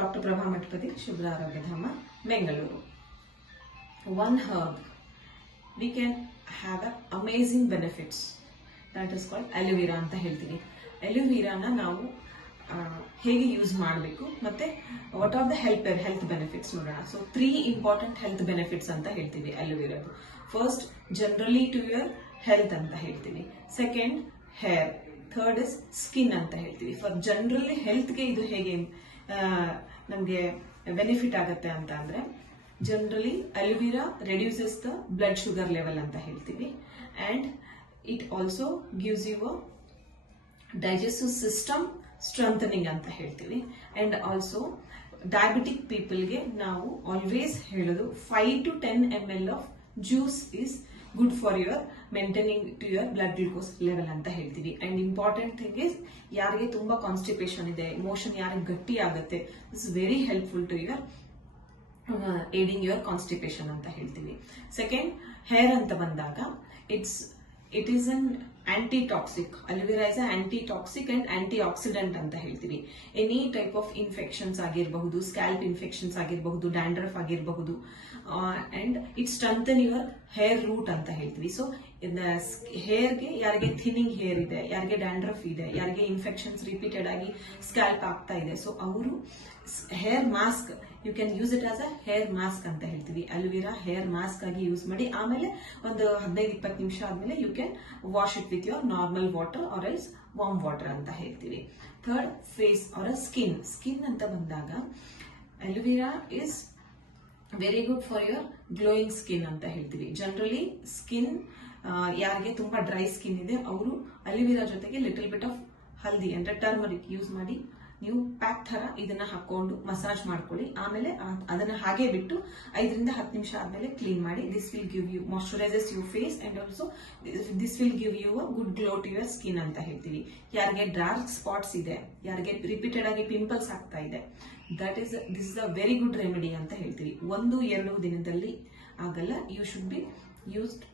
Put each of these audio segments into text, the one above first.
Doctor Prabha Mathapati ಶುಭ್ರ Arogyadhama Bengaluru. One herb we can have a amazing benefits, that is called aloe vera ಅಂತ ಹೇಳ್ತೀವಿ. aloe vera ನ ನಾವು ಹೇಗೆ ಯೂಸ್ ಮಾಡಬೇಕು ಮತ್ತೆ what are the health benefits ನೋಡೋಣ. ಸೊ 3 ಇಂಪಾರ್ಟೆಂಟ್ ಹೆಲ್ತ್ ಬೆನಿಫಿಟ್ಸ್ ಅಂತ ಹೇಳ್ತೀವಿ aloe vera. First, generally to your health ಅಂತ ಹೇಳ್ತೀವಿ. Second, hair. Third is skin ಅಂತ ಹೇಳ್ತೀವಿ. ಫಾರ್ ಜನರಲಿ ಹೆಲ್ತ್ಗೆ ಇದು ಹೇಗೆ ನಮಗೆ ಬೆನಿಫಿಟ್ ಆಗುತ್ತೆ ಅಂತ ಅಂದ್ರೆ, generally aloe vera reduces the blood sugar level ಅಂತ ಹೇಳ್ತೀವಿ. And it also gives you a digestive system strengthening ಅಂತ ಹೇಳ್ತೀವಿ. And also diabetic people ಗೆ ನಾವು ಆಲ್ವೇಸ್ ಹೇಳೋದು 5 to 10 ml of juice is good for your maintaining to your blood glucose level ಅಂತ ಹೇಳ್ತೀವಿ. And important thing is, ಯಾರಿಗೆ ತುಂಬಾ constipation ಇದೆ, ಮೋಷನ್ ಯಾರಿಗೆ ಗಟ್ಟಿ ಆಗುತ್ತೆ, this is very helpful to your aiding your constipation ಅಂತ ಹೇಳ್ತೀವಿ. ಸೆಕೆಂಡ್, ಹೇರ್ ಅಂತ ಬಂದಾಗ it is an anti-toxic. Aloe vera is an anti-toxic and anti-oxidant ಅಂತ ಹೇಳ್ತೀವಿ. ಎನಿ ಟೈಪ್ ಆಫ್ ಇನ್ಫೆಕ್ಷನ್ಸ್ ಆಗಿರಬಹುದು, ಸ್ಕ್ಯಾಲ್ಪ್ ಇನ್ಫೆಕ್ಷನ್ಸ್ ಆಗಿರಬಹುದು, ಡ್ಯಾಂಡ್ರಫ್ ಆಗಿರಬಹುದು, and it strengthen your hair root ಅಂತ ಹೇಳ್ತೀವಿ. ಸೊ ಹೇರ್ಗೆ, ಯಾರಿಗೆ ಥಿನಿಂಗ್ ಹೇರ್ ಇದೆ, ಯಾರಿಗೆ ಡ್ಯಾಂಡ್ರಫ್ ಇದೆ, ಯಾರಿಗೆ ಇನ್ಫೆಕ್ಷನ್ಸ್ ರಿಪೀಟೆಡ್ ಆಗಿ ಸ್ಕ್ಯಾಲ್ಪ್ ಆಗ್ತಾ ಇದೆ, ಸೊ ಅವರು hair mask, you can use it as a hair mask ಅಂತ ಹೇಳ್ತೀವಿ. aloe vera ಹೇರ್ ಮಾಸ್ಕ್ ಆಗಿ ಯೂಸ್ ಮಾಡಿ ಆಮೇಲೆ ಒಂದು 15-20 ನಿಮಿಷ ಆದ್ಮೇಲೆ you can wash it with your normal water or else warm water ಅಂತ ಹೇಳ್ತೀವಿ. ಥರ್ಡ್, ಫೇಸ್ ಆರ್ ಸ್ಕಿನ್ ಅಂತ ಬಂದಾಗ aloe vera is very good for your glowing skin ಅಂತ ಹೇಳ್ತೀವಿ. ಜನರಲಿ ಸ್ಕಿನ್ ಯಾರಿಗೆ ತುಂಬಾ ಡ್ರೈ ಸ್ಕಿನ್ ಇದೆ ಅವರು aloe vera ಜೊತೆಗೆ ಲಿಟಲ್ ಬಿಟ್ ಆಫ್ ಹಲ್ದಿ ಅಂದ್ರೆ ಟರ್ಮರಿಕ್ ಯೂಸ್ ಮಾಡಿ ನೀವು ಪ್ಯಾಕ್ ತರ ಇದನ್ನ ಹಾಕೊಂಡು ಮಸಾಜ್ ಮಾಡ್ಕೊಳ್ಳಿ. ಆಮೇಲೆ ಅದನ್ನ ಹಾಗೆ ಬಿಟ್ಟು 5-10 ನಿಮಿಷ ಆದ್ಮೇಲೆ ಕ್ಲೀನ್ ಮಾಡಿ. This will give you moisturises your face and also this will give you a good glow to your skin ಅಂತ ಹೇಳ್ತೀವಿ. ಯಾರಿಗೆ ಡಾರ್ಕ್ ಸ್ಪಾಟ್ಸ್ ಇದೆ, ಯಾರಿಗೆ ರಿಪೀಟೆಡ್ ಆಗಿ ಪಿಂಪಲ್ಸ್ ಆಗ್ತಾ ಇದೆ, this is a very good remedy ಅಂತ ಹೇಳ್ತೀವಿ. 1-2 ದಿನದಲ್ಲಿ ಆಗಲ್ಲ, you should be used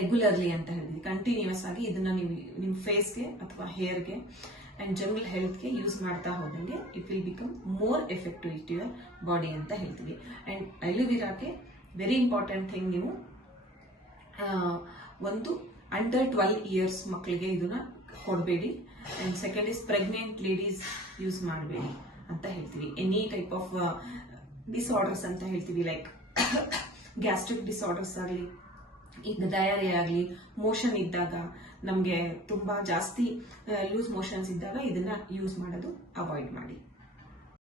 regularly ಅಂತ ಹೇಳ್ತೀವಿ. ಕಂಟಿನ್ಯೂಸ್ ಆಗಿ ಇದನ್ನ ನೀವು ನಿಮ್ಮ ಫೇಸ್ಗೆ ಅಥವಾ ಹೇರ್ಗೆ ಅಂಡ್ ಜನರಲ್ ಹೆಲ್ತ್ಗೆ ಯೂಸ್ ಮಾಡ್ತಾ ಹೋದಂಗೆ it will become more effective to your body ಅಂತ ಹೇಳ್ತೀವಿ. ಅಂಡ್ aloe veraಗೆ ವೆರಿ ಇಂಪಾರ್ಟೆಂಟ್ ಥಿಂಗ್, ನೀವು ಒಂದು ಅಂಡರ್ 12 ಇಯರ್ಸ್ ಮಕ್ಕಳಿಗೆ ಇದನ್ನ ಕೊಡಬೇಡಿ. And second is pregnant ladies use ಮಾಡಬೇಡಿ ಅಂತ ಹೇಳ್ತೀವಿ. ಎನಿ ಟೈಪ್ ಆಫ್ ಡಿಸಾರ್ಡರ್ಸ್ ಅಂತ ಹೇಳ್ತೀವಿ, ಲೈಕ್ ಗ್ಯಾಸ್ಟ್ರಿಕ್ ಡಿಸಾರ್ಡರ್ಸ್ ಆಗಲಿ, ಈಗ ಡಯರಿಯಾ ಆಗಲಿ, ಮೋಷನ್ ಇದ್ದಾಗ, ನಮಗೆ ತುಂಬಾ ಜಾಸ್ತಿ ಲೂಸ್ ಮೋಷನ್ಸ್ ಇದ್ದಾಗ ಇದನ್ನ ಯೂಸ್ ಮಾಡೋದು ಅವಾಯ್ಡ್ ಮಾಡಿ.